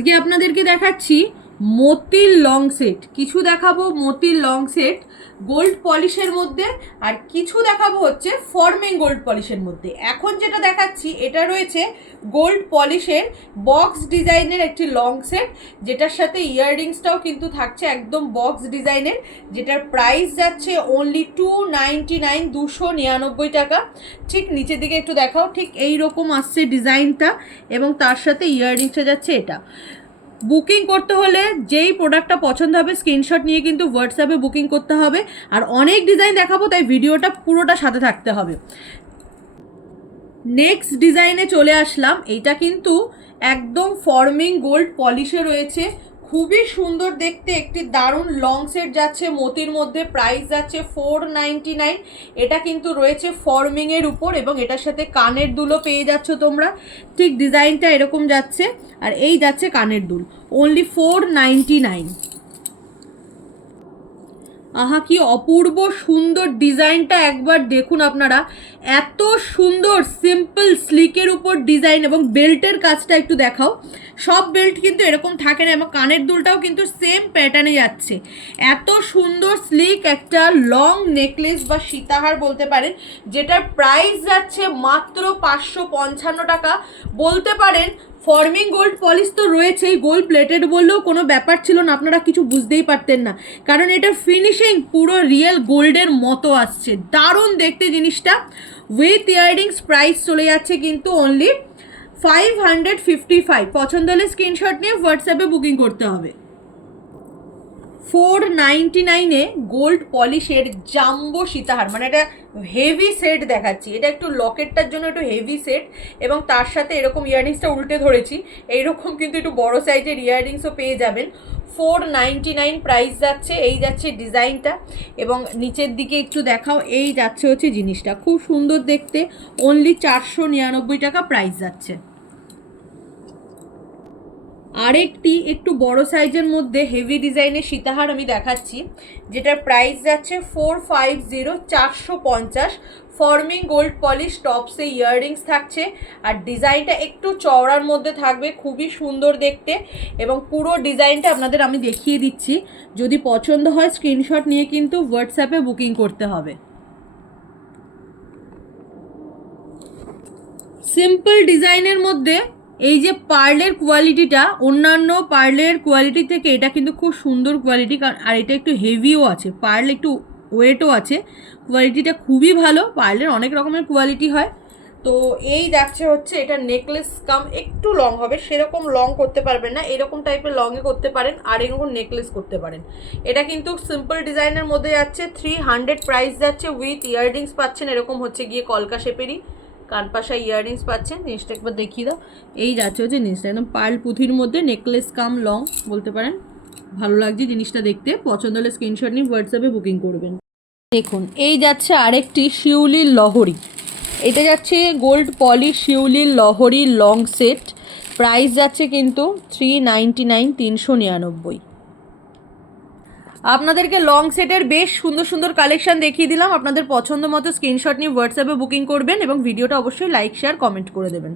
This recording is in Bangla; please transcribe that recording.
আজকে আপনাদেরকে দেখাচ্ছি মতির লং সেট কিছু দেখাবো মতির লং সেট গোল্ড পলিশের মধ্যে আর কিছু দেখাবো হচ্ছে ফর্মিং গোল্ড পলিশের মধ্যে। এখন যেটা দেখাচ্ছি, এটা রয়েছে গোল্ড পলিশের বক্স ডিজাইনের একটি লং সেট যেটার সাথে ইয়াররিংসটাও কিন্তু থাকছে একদম বক্স ডিজাইনের যেটার প্রাইস যাচ্ছে অনলি টু নাইনটি নাইন দুশো নিরানব্বই টাকা। ঠিক নিচের দিকে একটু দেখাও, ঠিক এই রকম আসছে ডিজাইনটা এবং তার সাথে ইয়াররিংসটা যাচ্ছে এটা। বুকিং করতে হলে যেই প্রোডাক্টটা পছন্দ হবে স্ক্রিনশট নিয়ে কিন্তু হোয়াটসঅ্যাপে বুকিং করতে হবে। আর অনেক ডিজাইন দেখাবো, তাই ভিডিওটা পুরোটা সাথে থাকতে হবে। নেক্সট ডিজাইনে চলে আসলাম। এইটা কিন্তু একদম ফর্মিং গোল্ড পলিশে রয়েছে। খুবই সুন্দর দেখতে, একটি দারুণ লং সেট যাচ্ছে, মতির মধ্যে প্রাইস যাচ্ছে ফোর নাইনটি নাইন এটা কিন্তু রয়েছে ফর্মিংয়ের উপর এবং এটার সাথে কানের দুলও পেয়ে যাচ্ছ তোমরা। ঠিক ডিজাইনটা এরকম যাচ্ছে, আর এই যাচ্ছে কানের দুল অনলি ফোর নাইনটি নাইন আহা, কি অপূর্ব সুন্দর ডিজাইনটা একবার দেখুন আপনারা। এত সুন্দর সিম্পল স্লিকের উপর ডিজাইন এবং বেল্টের কাজটা একটু দেখাও। সব বেল্ট কিন্তু এরকম থাকে না, এবং কানের দুলটাও কিন্তু সেম প্যাটার্নে যাচ্ছে। এত সুন্দর স্লিক একটা লং নেকলেস বা সীতাহার বলতে পারেন, যেটার প্রাইস যাচ্ছে মাত্র পাঁচশো পঞ্চান্ন টাকা। বলতে পারেন ফর্মিং গোল্ড পলিশ তো রয়েছেই গোল্ড প্লেটেড বললেও কোনো ব্যাপার ছিল না, আপনারা কিছু বুঝতেই পারতেন না। কারণ এটা ফিনিশিং পুরো রিয়েল গোল্ডের মতো আসছে। দারুণ দেখতে জিনিসটা। উইথ ইয়ারিংস প্রাইস চলে যাচ্ছে কিন্তু only five hundred fifty five পছন্দ হলে স্ক্রিনশট নিয়ে হোয়াটসঅ্যাপে বুকিং করতে হবে। ফোর নাইনটি নাইনে গোল্ড পলিশের জাম্বো সীতাহার মানে এটা হেভি সেট দেখাচ্ছি। এটা একটু লকেটটার জন্য একটু হেভি সেট এবং তার সাথে এরকম ইয়াররিংসটা উল্টে ধরেছি। এইরকম কিন্তু একটু বড় সাইজের ইয়াররিংসও পেয়ে যাবেন। ফোর নাইনটি নাইন প্রাইস যাচ্ছে, এই যাচ্ছে ডিজাইনটা। এবং নিচের দিকে একটু দেখাও, এই যাচ্ছে হচ্ছে জিনিসটা। খুব সুন্দর দেখতে অনলি চারশো নিরানব্বই টাকা প্রাইস যাচ্ছে। আরেকটি একটু বড় সাইজের মধ্যে হেভি ডিজাইনের সীতাহার আমি দেখাচ্ছি, যেটার প্রাইস যাচ্ছে ফোর ফাইভ জিরো চারশো পঞ্চাশ। ফর্মিং গোল্ড পলিশ টপসে ইয়াররিংস থাকছে, আর ডিজাইনটা একটু চওড়ার মধ্যে থাকবে, খুবই সুন্দর দেখতে, এবং পুরো ডিজাইনটা আপনাদের আমি দেখিয়ে দিচ্ছি। যদি পছন্দ হয় স্ক্রিনশট নিয়ে কিন্তু হোয়াটসঅ্যাপে বুকিং করতে হবে। সিম্পল ডিজাইনের মধ্যে এই যে পার্লের কোয়ালিটিটা, অন্যান্য পার্লের কোয়ালিটি থেকে এটা কিন্তু খুব সুন্দর কোয়ালিটি, কারণ, আর এটা একটু হেভিও আছে, পার্ল একটু ওয়েটও আছে, কোয়ালিটিটা খুবই ভালো, পার্লের অনেক রকমের কোয়ালিটি হয়। তো এই দেখছে হচ্ছে এটা নেকলেস কাম, একটু লং হবে, সেরকম লং করতে পারবেন না, এরকম টাইপের লংয়ে করতে পারেন, আর এরকম নেকলেস করতে পারেন। এটা কিন্তু সিম্পল ডিজাইনের মধ্যে যাচ্ছে থ্রি হান্ড্রেড প্রাইস যাচ্ছে উইথ ইয়াররিংস পাচ্ছেন, এরকম হচ্ছে গিয়ে কলকা শেপেরই। কানপাশা ইয়াররিংস পাচ্ছেন, জিনিসটা একবার দেখিয়ে দাও। এই যাচ্ছে হচ্ছে জিনিসটা, একদম পার্ল পুঁথির মধ্যে নেকলেস কাম লং বলতে পারেন। ভালো লাগছে জিনিসটা দেখতে, পছন্দ হলে স্ক্রিনশট নিয়ে হোয়াটসঅ্যাপে বুকিং করবেন। দেখুন, এই যাচ্ছে আরেকটি শিউলির লহরি। এটা যাচ্ছে গোল্ড পলি শিউলির লহরি লং সেট প্রাইস যাচ্ছে কিন্তু থ্রি নাইনটি নাইন তিনশো নিরানব্বই। আপনাদেরকে লং সেটের বেশ সুন্দর সুন্দর কালেকশন দেখিয়ে দিলাম। আপনাদের পছন্দ মতো স্ক্রিনশট নিয়ে হোয়াটসঅ্যাপে বুকিং করবেন এবং ভিডিওটা অবশ্যই লাইক শেয়ার কমেন্ট করে দেবেন।